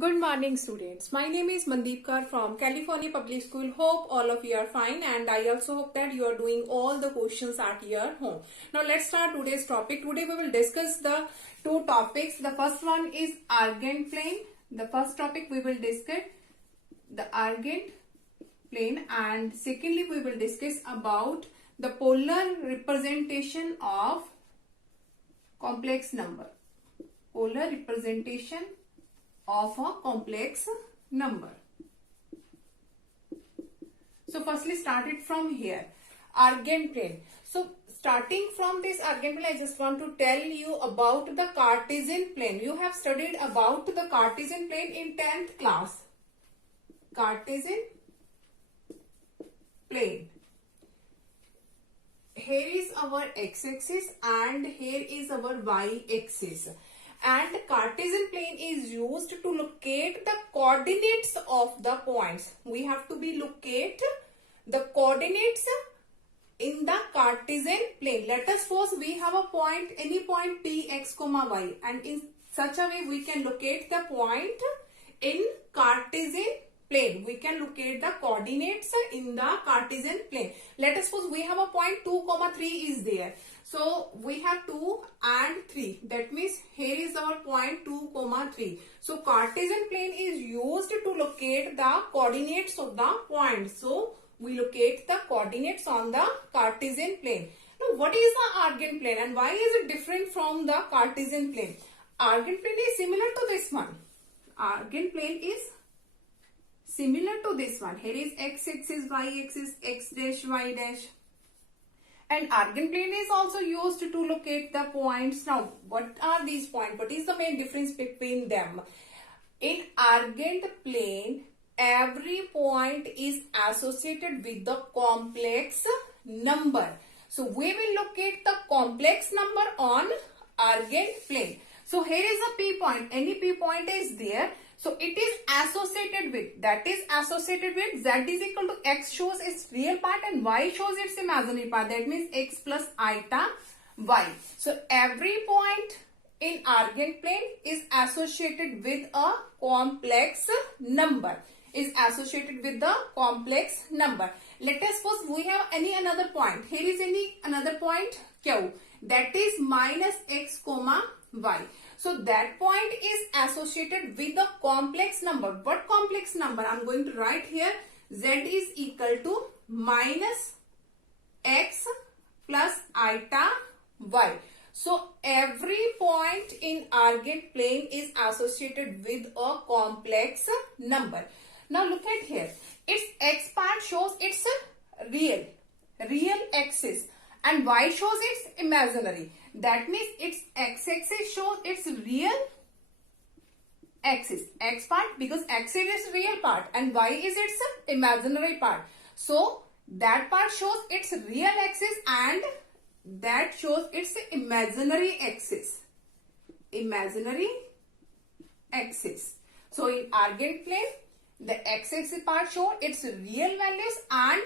Good morning, students. My name is Mandeep Kar from California Public School. Hope all of you are fine, and I also hope that you are doing all the questions at your home. Now, let's start today's topic. Today, we will discuss the two topics. The first one is Argand plane. The first topic we will discuss the Argand plane, and secondly, we will discuss about the polar representation of complex number. Polar representation of a complex number. So firstly start it from here, Argand plane. So starting from this Argand plane, I just want to tell you about the Cartesian plane. You have studied about the Cartesian plane in 10th class. Cartesian plane. Here is our x-axis and here is our y-axis. And Cartesian plane is used to locate the coordinates of the points. We have to locate the coordinates in the Cartesian plane. Let us suppose we have a point, any point p, x, y, and in such a way we can locate the point in Cartesian plane. We can locate the coordinates in the Cartesian plane. Let us suppose we have a point 2, 3 is there. So we have 2 and 3. That means here is our point 2, 3. So Cartesian plane is used to locate the coordinates of the point. So we locate the coordinates on the Cartesian plane. Now what is the Argand plane and why is it different from the Cartesian plane? Argand plane is similar to this one. Argand plane is similar to this one. Here is x-axis, y-axis, x dash, y dash. And Argand plane is also used to locate the points. Now, what are these points? What is the main difference between them? In Argand plane, every point is associated with the complex number. So, we will locate the complex number on Argand plane. So, here is a P point. Any P point is there. So it is associated with, that is associated with z is equal to x shows its real part and y shows its imaginary part. That means x plus iota y. So every point in Argand plane is associated with a complex number. Is associated with the complex number. Let us suppose we have any another point. Here is another point q. That is minus x, y. So that point is associated with the complex number. What complex number? I am going to write here. Z is equal to minus x plus iota y. So every point in Argand plane is associated with a complex number. Now look at here. Its x part shows its real axis and y shows its imaginary. That means its x-axis shows its real axis. X part because x is its real part and y is its imaginary part. So that part shows its real axis and that shows its imaginary axis. Imaginary axis. So in Argand plane, the x-axis part shows its real values and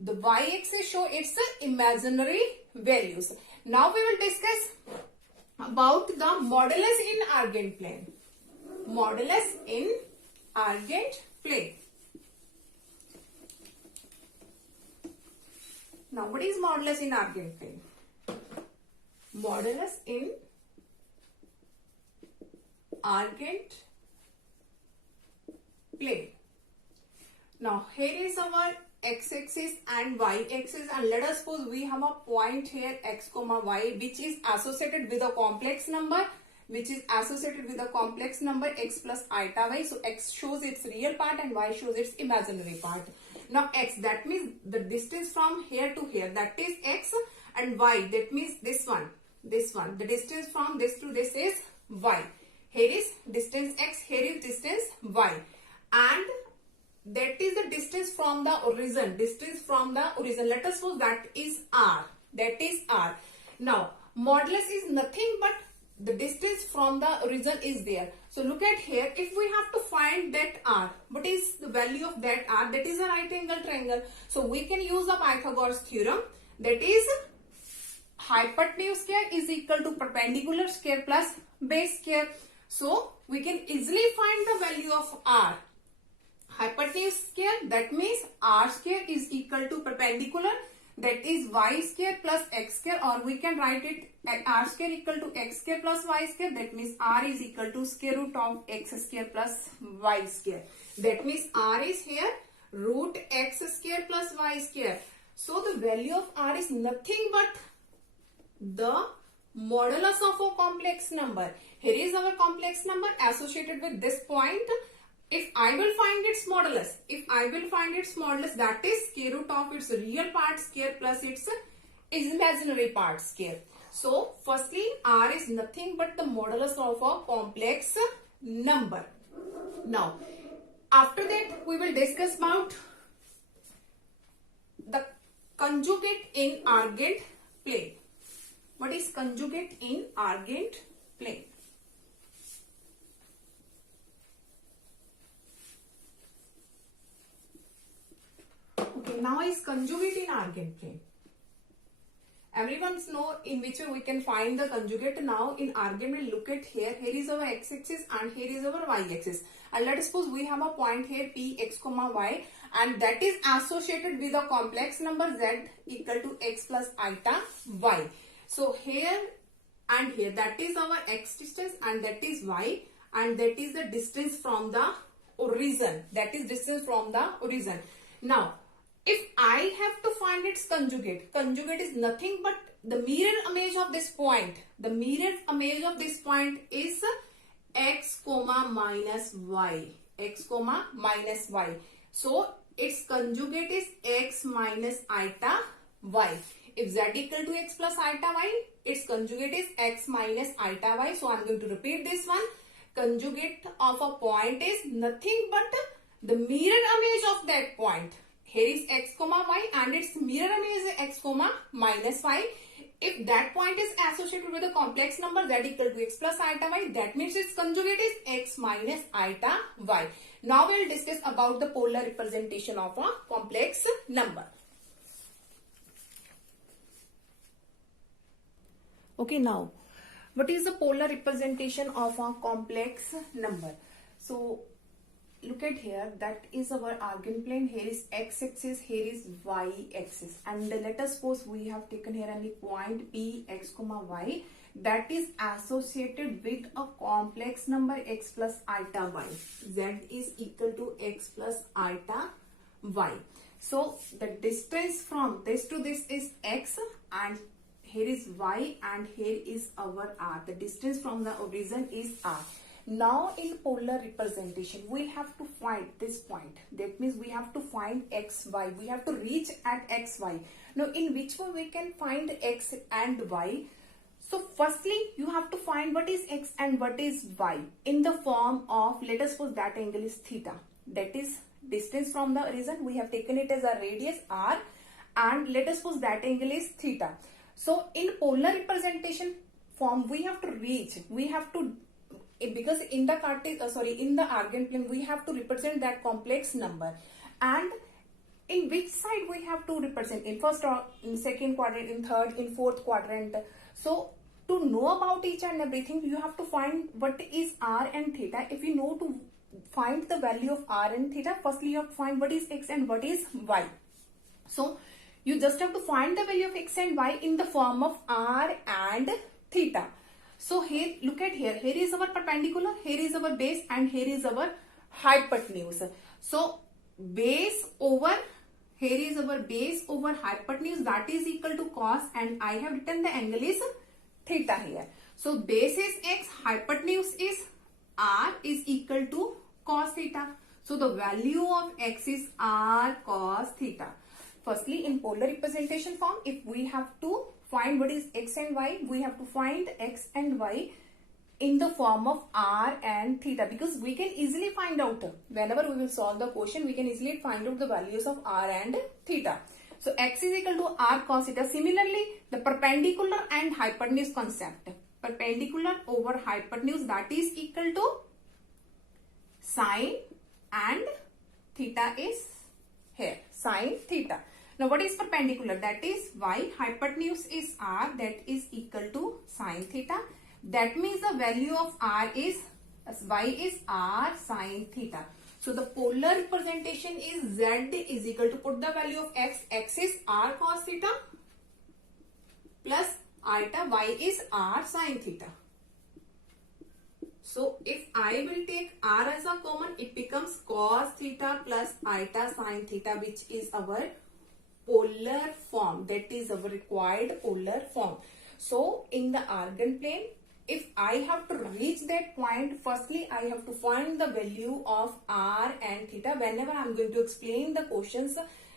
the y-axis shows its imaginary values. Now we will discuss about the modulus in Argand plane. Modulus in Argand plane. Now what is modulus in Argand plane? Modulus in Argand plane. Now here is our x-axis and y-axis and let us suppose we have a point here x, y which is associated with a complex number x plus iota y. So x shows its real part and y shows its imaginary part. Now x, that means the distance from here to here, that is x, and y, that means this one. The distance from this to this is y. Here is distance x, here is distance y, and that is the distance from the origin. Let us suppose that is r. Now, modulus is nothing but the distance from the origin is there. So, look at here. If we have to find that r, what is the value of that r? That is a right angle triangle. So, we can use the Pythagoras theorem. That is hypotenuse square is equal to perpendicular square plus base square. So we can easily find the value of r. Hypotenuse square, that means r square is equal to perpendicular, that is y square plus x square, or we can write it r square equal to x square plus y square, that means r is equal to square root of x square plus y square. That means r is here root x square plus y square. So the value of r is nothing but the modulus of a complex number. Here is our complex number associated with this point. If I will find its modulus, that is square root of its real part square plus its imaginary part square. So firstly, r is nothing but the modulus of a complex number. Now, after that, we will discuss about the conjugate in argand plane. What is conjugate in argand plane? Okay, now is conjugate in argand plane. Everyone knows in which way we can find the conjugate. Now in argand, we'll look at here. Here is our x-axis and here is our y-axis. And let us suppose we have a point here p x comma y, and that is associated with a complex number z equal to x plus iota y. So here and here, that is our x distance and that is y, and that is the distance from the origin. That is distance from the origin. Now, if I have to find its conjugate is nothing but the mirror image of this point. The mirror image of this point is x comma minus y. X comma minus y. So its conjugate is x minus iota y. If z equal to x plus iota y, its conjugate is x minus iota y. So I am going to repeat this one. Conjugate of a point is nothing but the mirror image of that point. Here is x comma y and its mirror image is x comma minus y. If that point is associated with a complex number z equal to x plus iota y, that means its conjugate is x minus iota y. Now we will discuss about the polar representation of a complex number. Okay, now what is the polar representation of a complex number? So look at here, that is our argand plane. Here is x-axis, here is y-axis, and let us suppose we have taken here any point p x comma y that is associated with a complex number x plus iota y. Z is equal to x plus iota y. So the distance from this to this is x, and here is y, and here is our r. The distance from the origin is r. Now in polar representation, we have to find this point. That means we have to find x, y. We have to reach at x, y. Now in which way we can find x and y? So firstly, you have to find what is x and what is y in the form of, let us suppose that angle is theta. That is distance from the origin. We have taken it as a radius r, and let us suppose that angle is theta. So in polar representation form, we have to reach, we have to, because in the in the argand plane, we have to represent that complex number. And in which side we have to represent? In first or in second quadrant, in third, in fourth quadrant. So to know about each and everything, you have to find what is r and theta. If you know to find the value of r and theta, firstly you have to find what is x and what is y. So you just have to find the value of x and y in the form of r and theta. So here, look at here. Here is our perpendicular, here is our base, and here is our hypotenuse. So base over, here is our base over hypotenuse, that is equal to cos, and I have written the angle is theta here. So base is x, hypotenuse is r, is equal to cos theta. So the value of x is r cos theta. Firstly, in polar representation form, if we have to find what is x and y, we have to find x and y in the form of r and theta, because we can easily find out, whenever we will solve the question, we can easily find out the values of r and theta. So x is equal to r cos theta. Similarly, the perpendicular and hypotenuse concept. Perpendicular over hypotenuse, that is equal to sine, and theta is here, sine theta. Now what is perpendicular? That is y. Hypotenuse is r, that is equal to sine theta. That means the value of r is as y is r sine theta. So the polar representation is z is equal to, put the value of x is r cos theta plus iota, y is r sine theta. So if I will take r as a common, it becomes cos theta plus iota sine theta, which is our polar form. That is our required polar form. So in the Argand plane, if I have to reach that point, firstly I have to find the value of r and theta. Whenever I am going to explain the questions,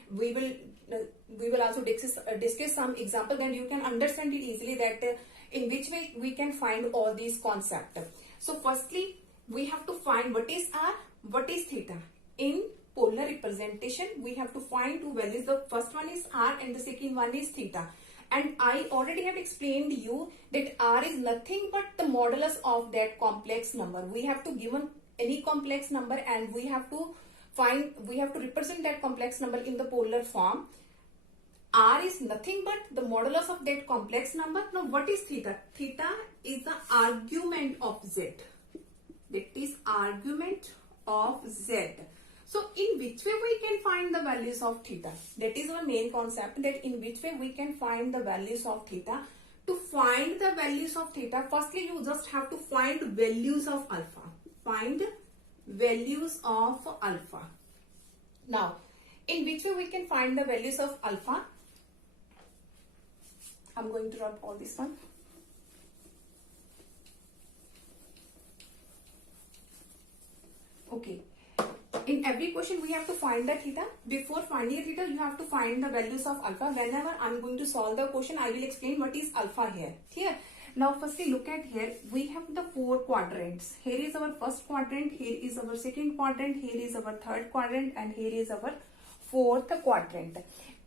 we will also discuss some example, then you can understand it easily that in which way we can find all these concepts. So firstly, we have to find what is r, what is theta. In polar representation, we have to find two values. The first one is r and the second one is theta. And I already have explained you that r is nothing but the modulus of that complex number. We have to given any complex number and we have to represent that complex number in the polar form. R is nothing but the modulus of that complex number. Now what is theta? Theta is the argument of z. That is argument of z. So in which way we can find the values of theta? That is our main concept, that in which way we can find the values of theta. To find the values of theta, firstly you just have to find values of alpha. Find values of alpha. Now, in which way we can find the values of alpha? I'm going to rub all this one. Okay. In every question we have to find the theta. Before finding theta, you have to find the values of alpha. Whenever I'm going to solve the question, I will explain what is alpha here. Here. Now firstly look at here. We have the four quadrants. Here is our first quadrant, here is our second quadrant, here is our third quadrant, and here is our fourth quadrant.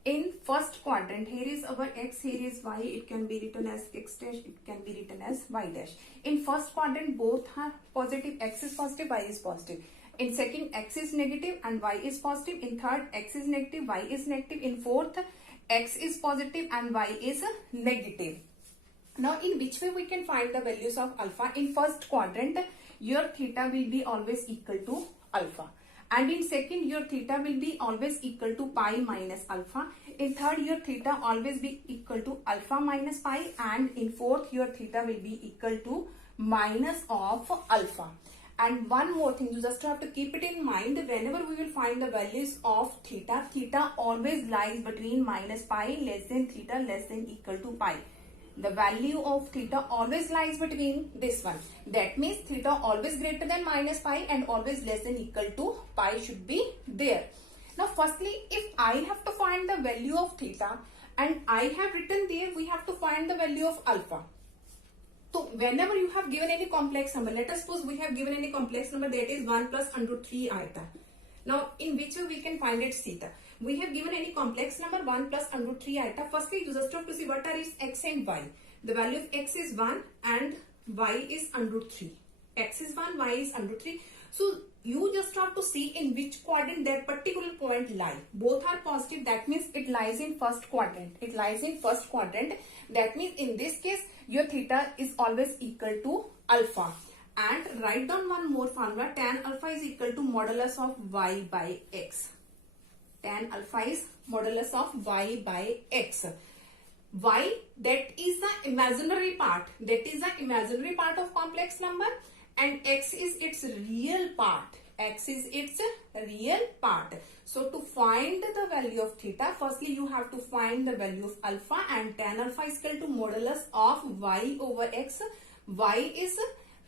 In first quadrant, here is our x, here is y. It can be written as x dash, it can be written as y dash. In first quadrant, both are positive. X is positive, y is positive. In second, x is negative and y is positive. In third, x is negative, y is negative. In fourth, x is positive and y is negative. Now, in which way we can find the values of alpha? In first quadrant, your theta will be always equal to alpha. And in second, your theta will be always equal to pi minus alpha. In third, your theta always be equal to alpha minus pi. And in fourth, your theta will be equal to minus of alpha. And one more thing, you just have to keep it in mind. Whenever we will find the values of theta, theta always lies between minus pi less than theta less than equal to pi. The value of theta always lies between this one. That means theta always greater than minus pi and always less than equal to pi should be there. Now firstly, if I have to find the value of theta and I have written there, we have to find the value of alpha. So whenever you have given any complex number, let us suppose we have given any complex number that is 1 plus under 3 iota. Now in which way we can find its theta? We have given any complex number 1 plus under 3 iota. Firstly, you just have to see what are its x and y. The value of x is 1 and y is under 3. X is 1, y is under 3. So you just have to see in which quadrant that particular point lie. Both are positive. That means it lies in first quadrant. It lies in first quadrant. That means in this case, your theta is always equal to alpha. And write down one more formula. Tan alpha is equal to modulus of y by x. Tan alpha is modulus of y by x. Y, that is the imaginary part. That is the imaginary part of complex number. And x is its real part. X is its real part. So to find the value of theta, firstly you have to find the value of alpha, and tan alpha is equal to modulus of y over x. Y is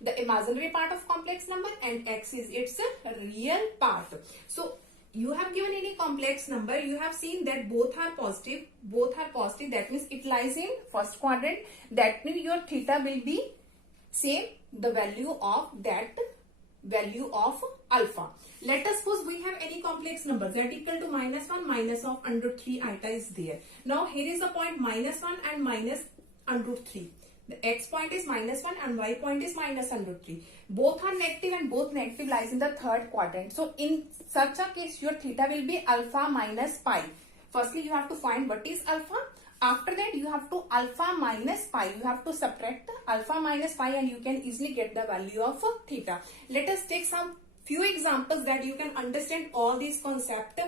the imaginary part of complex number and x is its real part. So you have given any complex number, you have seen that both are positive. Both are positive. That means it lies in first quadrant. That means your theta will be same the value of that value of alpha. Let us suppose we have any complex number that equal to minus 1, minus of under 3 iota is there. Now here is the point minus 1 and minus under 3. The x point is minus 1 and y point is minus under 3. Both are negative and both negative lies in the third quadrant. So in such a case, your theta will be alpha minus pi. Firstly, you have to find what is alpha. After that, you have to alpha minus pi. You have to subtract alpha minus pi and you can easily get the value of theta. Let us take some few examples that you can understand all these concepts.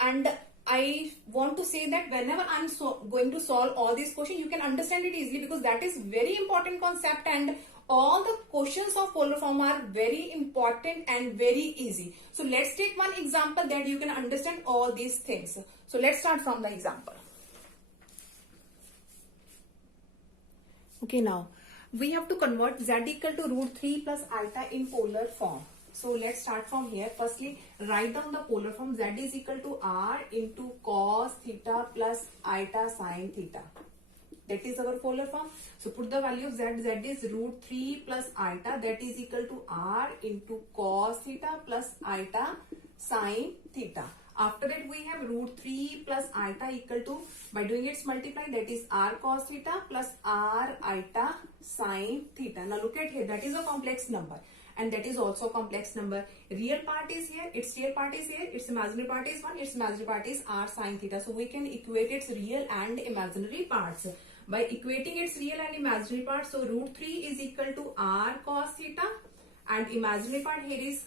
And I want to say that whenever I'm going to solve all these questions, you can understand it easily because that is very important concept, and all the questions of polar form are very important and very easy. So let's take one example that you can understand all these things. So let's start from the example. Okay, now we have to convert z equal to root 3 plus iota in polar form. So let's start from here. Firstly, write down the polar form. Z is equal to r into cos theta plus iota sin theta. That is our polar form. So put the value of z. Z is root 3 plus iota. That is equal to r into cos theta plus iota sin theta. After that, we have root 3 plus iota equal to, by doing its multiply, that is r cos theta plus r iota sin theta. Now look at here, that is a complex number and that is also a complex number. Real part is here, its real part is here, its imaginary part is 1, its imaginary part is r sin theta. So we can equate its real and imaginary parts. By equating its real and imaginary parts, so root 3 is equal to r cos theta and imaginary part here is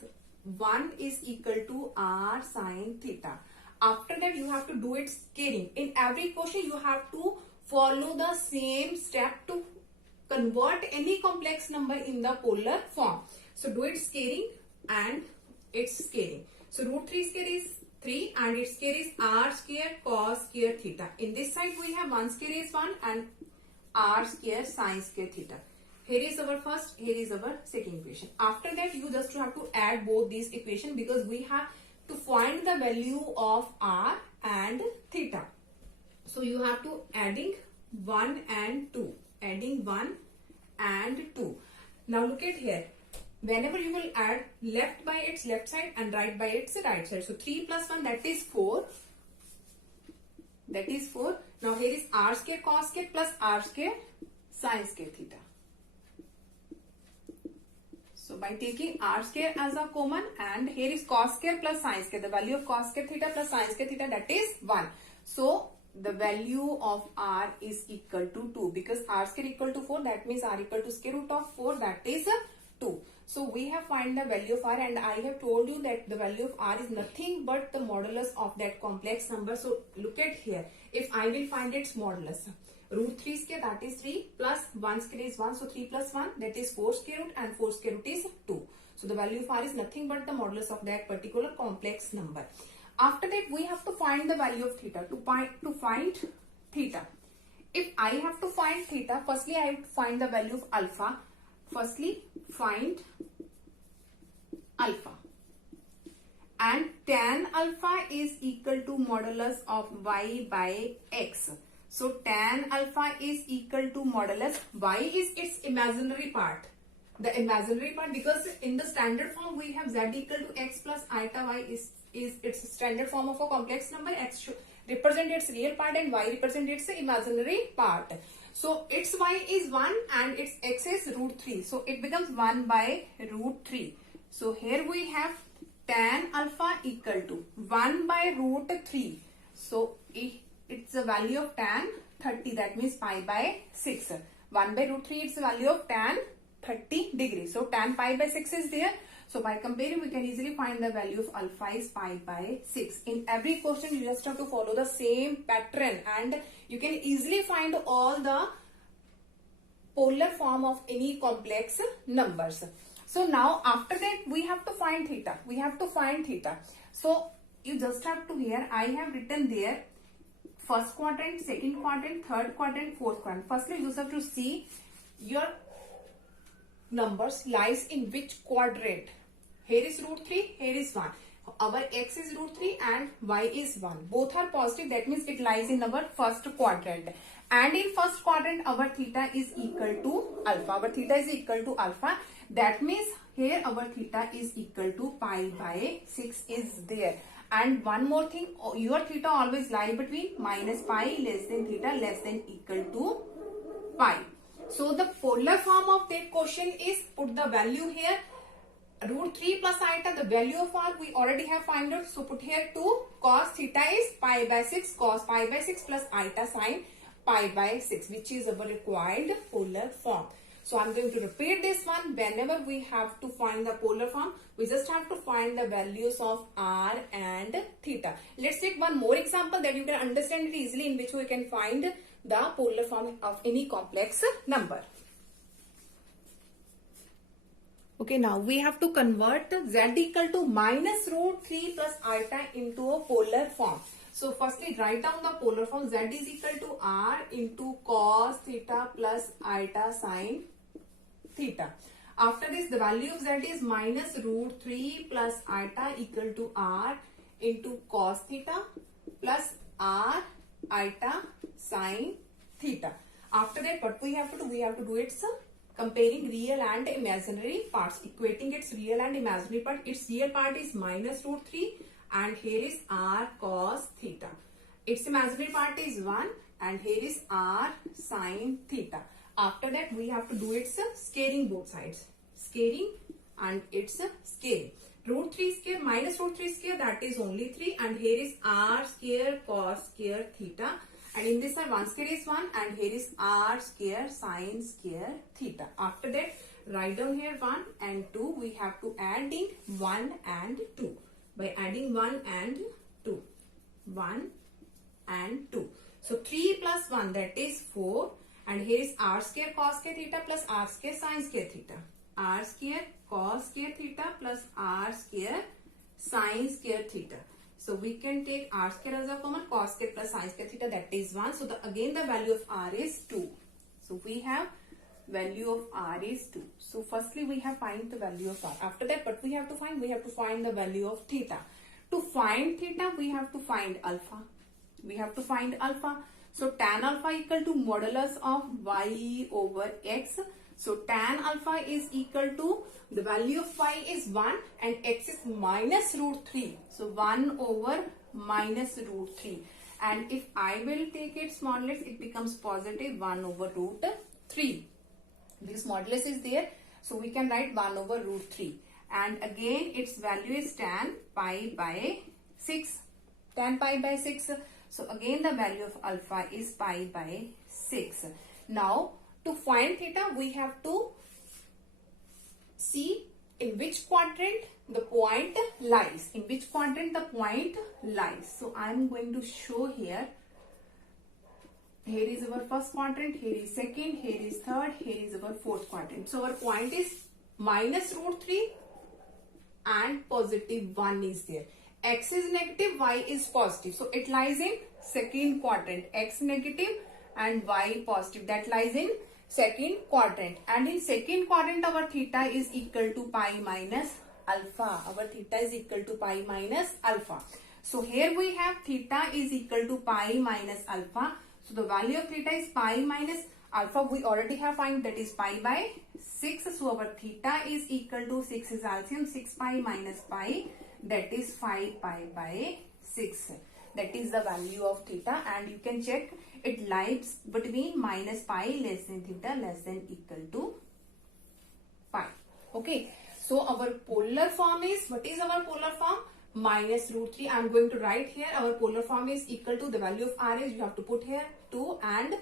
1 is equal to r sin theta. After that, you have to do its scaling. In every question, you have to follow the same step to convert any complex number in the polar form. So do its scaling and its scaling. So root 3 square is 3 and its square is r square cos square theta. In this side, we have 1 square is 1 and r square sin square theta. Here is our first, here is our second equation. After that, you just have to add both these equations because we have to find the value of r and theta. So you have to adding 1 and 2. Adding 1 and 2. Now look at here. Whenever you will add left by its left side and right by its right side. So 3 plus 1, that is 4. That is 4. Now here is r square cos square plus r square sin square theta. So by taking r square as a common and here is cos square plus sin square. The value of cos square theta plus sin square theta, that is 1. So the value of r is equal to 2 because r square equal to 4, that means r equal to square root of 4, that is 2. So we have find the value of r and I have told you that the value of r is nothing but the modulus of that complex number. So look at here. If I will find its modulus, root 3 square, that is 3 plus 1 square is 1. So 3 plus 1, that is 4 square root and 4 square root is 2. So the value of r is nothing but the modulus of that particular complex number. After that, we have to find the value of theta. To find theta, if I have to find theta, firstly I have to find the value of alpha. Firstly, find alpha. And tan alpha is equal to modulus of y by x. So tan alpha is equal to modulus. Y is its imaginary part. The imaginary part, because in the standard form we have z equal to x plus iota y is its standard form of a complex number. X represent its real part and y represent its imaginary part. So its y is 1 and its x is root 3. So it becomes 1 by root 3. So here we have tan alpha equal to 1 by root 3. So it's a value of tan 30, that means pi by 6. 1 by root 3, it's the value of tan 30 degrees. So tan pi by 6 is there. So by comparing, we can easily find the value of alpha is pi by 6. In every question, you just have to follow the same pattern and you can easily find all the polar form of any complex numbers. So now after that, we have to find theta. We have to find theta. So you just have to, here I have written there first quadrant, second quadrant, third quadrant, fourth quadrant. Firstly, you just have to see your numbers lies in which quadrant. Here is root 3, here is 1. Our x is root 3 and y is 1. Both are positive, that means it lies in our first quadrant. And in first quadrant, our theta is equal to alpha. Our theta is equal to alpha. That means here our theta is equal to pi by 6 is there. And one more thing, your theta always lie between minus pi less than theta less than equal to pi. So the polar form of that question is, put the value here, root 3 plus iota, the value of r we already have find out. So put here 2 cos theta is pi by 6 cos pi by 6 plus iota sine pi by 6, which is our required polar form. So I'm going to repeat this one. Whenever we have to find the polar form, we just have to find the values of r and theta. Let's take one more example that you can understand it easily, in which we can find the polar form of any complex number. Okay, now we have to convert z equal to minus root 3 plus iota into a polar form. So firstly write down the polar form. Z is equal to r into cos theta plus iota sine theta. After this, the value of z is minus root 3 plus iota equal to r into cos theta plus r iota sine theta. After that, what we have to do? We have to do it comparing real and imaginary parts, equating its real and imaginary part. Its real part is minus root 3 and here is r cos theta. Its imaginary part is 1 and here is r sine theta. After that, we have to do its scaling both sides. Scaling and its scaling. Root 3 square minus root 3 square, that is only 3, and here is r square cos square theta. And in this side 1 square is 1 and here is r square sine square theta. After that, write down here 1 and 2. We have to add in 1 and 2. By adding 1 and 2. 1 and 2. So 3 plus 1, that is 4. And here is r square cos square theta plus r square sine square theta. R square cos square theta plus r square sine square theta. So we can take r square as a common, cos square plus sine square theta, that is 1. So again the value of r is 2. So we have value of r is 2. So firstly we have find the value of r. After that, what we have to find? We have to find the value of theta. To find theta, we have to find alpha. We have to find alpha. So tan alpha equal to modulus of y over x. So tan alpha is equal to, the value of y is 1 and x is minus root 3. So 1 over minus root 3. And if I will take its modulus, it becomes positive 1 over root 3. This modulus is there. So we can write 1 over root 3. And again its value is tan pi by 6. Tan pi by 6. So again the value of alpha is pi by 6. Now to find theta, we have to see in which quadrant the point lies. In which quadrant the point lies. So I am going to show here. Here is our first quadrant, here is second, here is third, here is our fourth quadrant. So our point is minus root 3 and positive 1 is there. X is negative, y is positive. So it lies in second quadrant. X negative and y positive. That lies in second quadrant. And in second quadrant, our theta is equal to pi minus alpha. Our theta is equal to pi minus alpha. So here we have theta is equal to pi minus alpha. So the value of theta is pi minus alpha. We already have find, that is pi by 6. So our theta is equal to 6 is LCM. 6 pi minus pi, that is 5 pi by 6. That is the value of theta, and you can check it lies between minus pi less than theta less than equal to pi. Okay. So our polar form is, what is our polar form? Minus root 3. I am going to write here our polar form is equal to, the value of r is, you have to put here 2, and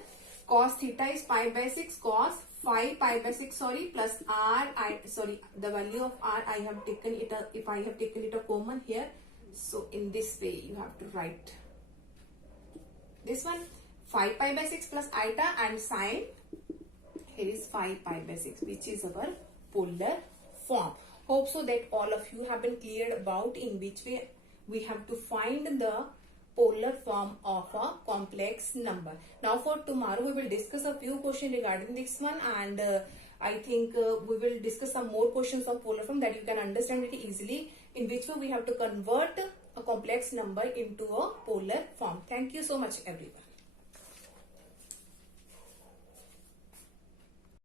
cos theta is pi by 6 cos 5 pi by 6 plus r, the value of r I have taken it, if I have taken it a common here. So in this way you have to write this one, 5 pi by 6 plus iota, and sine, here is 5 pi by 6, which is our polar form. Hope so that all of you have been cleared about in which way we have to find the polar form of a complex number. Now for tomorrow we will discuss a few questions regarding this one, and I think we will discuss some more questions of polar form that you can understand it easily, in which way we have to convert a complex number into a polar form. Thank you so much everyone.